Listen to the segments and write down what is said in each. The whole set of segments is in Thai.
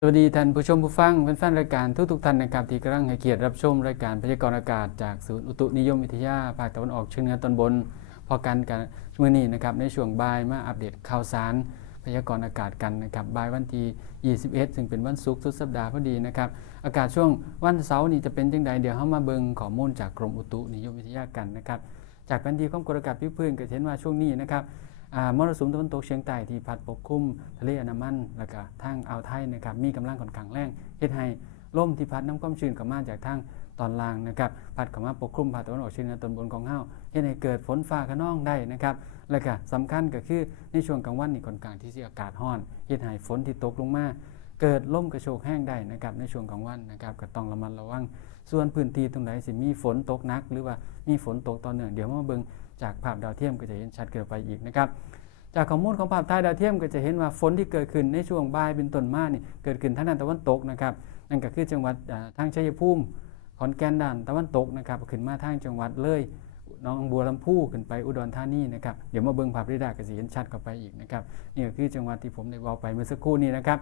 สวัสดีท่านผู้ชมผู้ฟังแฟนๆรายการทุกๆท่านนะครับที่กำลังให้เกียรติรับชมรายการพยากรณ์อากาศจากศูนย์อุตุนิยมวิทยาภาคตะวันออกเฉียงเหนือตอนบน พอกันกันมื้อนี้นะครับในช่วงบ่ายมาอัปเดตข่าวสารพยากรณ์อากาศกันนะครับบ่ายวันที่21 ซึ่งเป็นวันศุกร์สุดสัปดาห์พอดีนะครับอากาศช่วงวันเสาร์นี้จะเป็นจังใดเดี๋ยวเฮามาเบิ่งข้อมูลจากกรมอุตุนิยมวิทยากันนะครับจากแผนที่ความกดอากาศพิพื้นก็เห็นว่าช่วงนี้นะครับ มรสุมตะวันตกเฉียงใต้ที่พัดปกคลุมทะเลอันดามันแล้วก็ทางอ่าวไทยนะครับมีกำลังค่อนข้างแรงเฮ็ดให้ลมที่พัดน้ำความชื้นเข้ามาจากทางตอนล่างนะครับพัดเข้ามาปกคลุมภาคตะวันออกเฉียงเหนือตอนบนของเฮาเฮ็ดให้เกิดฝนฟ้าคะนองได้นะครับแล้วก็สำคัญก็คือในช่วงกลางวันนี่ค่อนข้างที่สิอากาศร้อนเฮ็ดให้ฝนที่ตกลงมาเกิดลมกระโชกแห้งได้นะครับในช่วงกลางวันนะครับก็ต้องระมัดระวัง ส่วนพื้นที่ตรงไหนสิมีฝนตกนัก หรือว่ามีฝนตกต่อเนื่องเดี๋ยวมาเบิ่งจากภาพดาวเทียมก็จะเห็นชัดเกินไปอีกนะครับจากข้อมูลของภาพถ่ายดาวเทียมก็จะเห็นว่าฝนที่เกิดขึ้นในช่วงบ่ายเป็นต้นมานี่เกิดขึ้นทางด้านตะวันตกนะครับนั่นก็คือจังหวัดทางชัยภูมิขอนแก่นด้านตะวันตกนะครับขึ้นมาทางจังหวัดเลยน้องบัวลำพูขึ้นไปอุดรธานีนะครับเดี๋ยวมาเบิ่งภาพเรดาร์ก็จะเห็นชัดเข้าไปอีกนะครับนี่ก็คือจังหวัดที่ผมได้บอกไปเมื่อสักครู่นี้นะครับ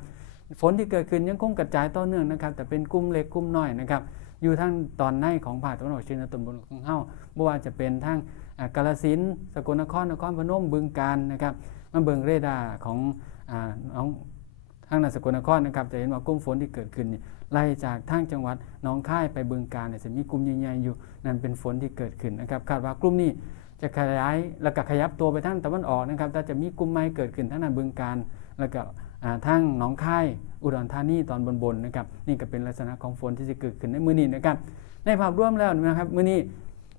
ฝนที่เกิดขึ้นยังคงกระจายต่อเนื่องนะครับแต่เป็นกลุ่มเล็กกลุ่มน้อยนะครับ อยู่ทางตอนในของภาคตะวันออกเฉียงเหนือตอนบนของเฮาบ่ว่าจะเป็นทางอ่ากาฬสินสกลนครนครพนมบึงกาฬนะครับมาเบิงเรดาร์ของอาน้องทางนสกลนครนะครับจะเห็นว่ากลุ่มฝนที่เกิดขึ้นนี่ไล่จากทางจังหวัดหนองค่ายไปบึงกาฬเนี่ยจะมีกลุ่มใหญ่ๆอยู่นั่นเป็นฝนที่เกิดขึ้นนะครับคาดว่ากลุ่มนี้จะขยายแล้วก็ขยับตัวไปทางตะวันออกนะครับแต่จะมีกลุ่มใหม่เกิดขึ้นทั้งนั้นบึงกาฬแล้วก็ ทางหนองคายอุดรธานีตอนบนๆนะครับนี่ก็เป็นลักษณะของฝนที่จะเกิดขึ้นในมื้อนี้นะครับในภาพรวมแล้วนะครับมื้อนี้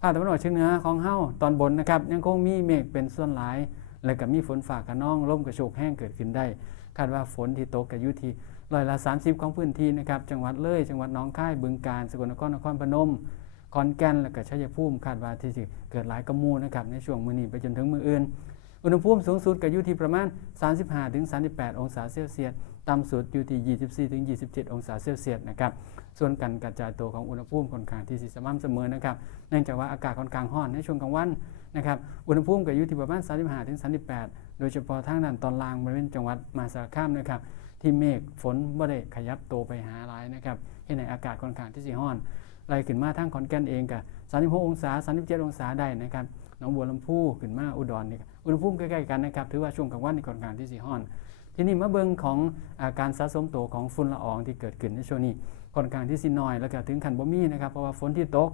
ภาคตะวันออกเฉียงเหนือของเฮาตอนบนนะครับยังคงมีเมฆเป็นส่วนหลาย แล้วก็มีฝนฝ่าขนองลมกระโชกแห้งเกิดขึ้นได้ คาดว่าฝนที่ตกก็อยู่ที่ร้อยละ 30 ของพื้นที่นะครับจังหวัดเลย จังหวัดหนองคายบึงกาฬสกลนครนครพนมขอนแก่นแล้วก็ชัยภูมิคาดว่าที่สิเกิดหลายกระมูนะครับในช่วงมื้อนี้ไปจนถึงมื้ออื่น อุณหภูมิสูงสุดก็อยู่ที่ประมาณ 35-38 องศาเซลเซียส ต่ำสุดอยู่ที่ 24-27 องศาเซลเซียสนะครับ ส่วนการกระจายตัวของอุณหภูมิค่อนข้างที่สิสม่ำเสมอนะครับ เนื่องจากว่าอากาศค่อนข้างร้อนในช่วงกลางวันนะครับ อุณหภูมิก็อยู่ที่ประมาณ 35-38 โดยเฉพาะทางด้านตอนล่างบริเวณจังหวัดมหาสารคามนะครับ ที่เมฆฝนบ่ได้ขยับตัวไปหาหลายนะครับเห็นในอากาศค่อนข้างที่สิร้อนไล่ขึ้นมาทางขอนแก่นเองก็36 องศา 37 องศาได้นะครับ หนองบัวลำพูขึ้นมาอุดรนี่อุณหภูมิใกล้ๆกันนะครับถือว่าช่วงกลางวันนี่ค่อนกลางที่สีห้อน ทีนี้มาเบิงของอาการสะสมตัวของฝุ่นละอองที่เกิดขึ้นในช่วงนี้ค่อนข้างที่สิน้อย แล้วก็ถึงขันบ่มีนะครับเพราะว่าฝนที่ตก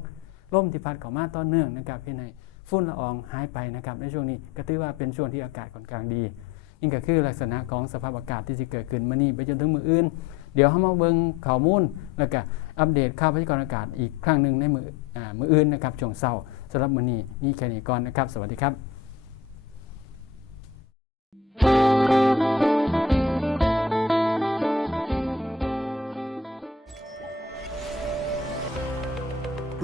ลมที่พัดเข้ามาต่อเนื่องนะครับพี่ในฝุ่นละอองหายไปนะครับในช่วงนี้ก็ถือว่าเป็นช่วงที่อากาศค่อนข้างดี นี่ก็คือลักษณะของสภาพอากาศที่จะเกิดขึ้นมื้อนี้ไปจนถึงมืออื่น เดี๋ยวเฮามาเบิ่งข้อมูลแล้วก็อัปเดตข่าวพยากรณ์อากาศอีกครั้งหนึ่งในมืออ่ามืออื่นนะครับช่วงเช้าสำหรับมือนี้มีแค่นี้ก่อนนะครับ สวัสดีครับ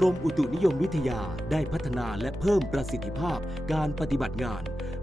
กรมอุตุนิยมวิทยาได้พัฒนาและเพิ่มประสิทธิภาพการปฏิบัติงาน